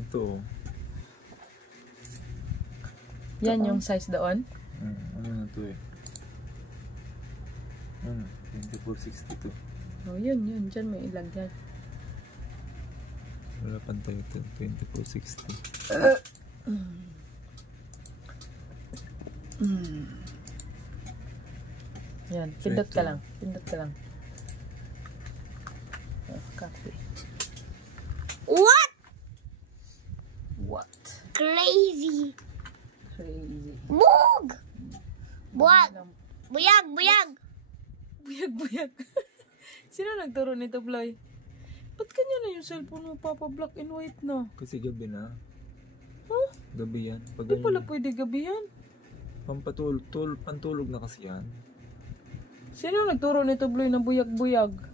Ito. Yan yung size doon? Ano na to eh? 2462. Oh, yun. Diyan may ilagay. Wala pantay ito. 2460. Yan, pindot ka lang. Copy. What? What? Crazy. Bug! Buyag! Buyag. Sino nagturo nito, Bloy? Ba't kanya na yung cellphone mo, Papa? Black and white na. Kasi gabi na. Huh? Gabi yan. Pag Hindi pala pwede gabi yan. pantulog na kasi yan. Sino nagturo nito, Bloy, na buyag-buyag?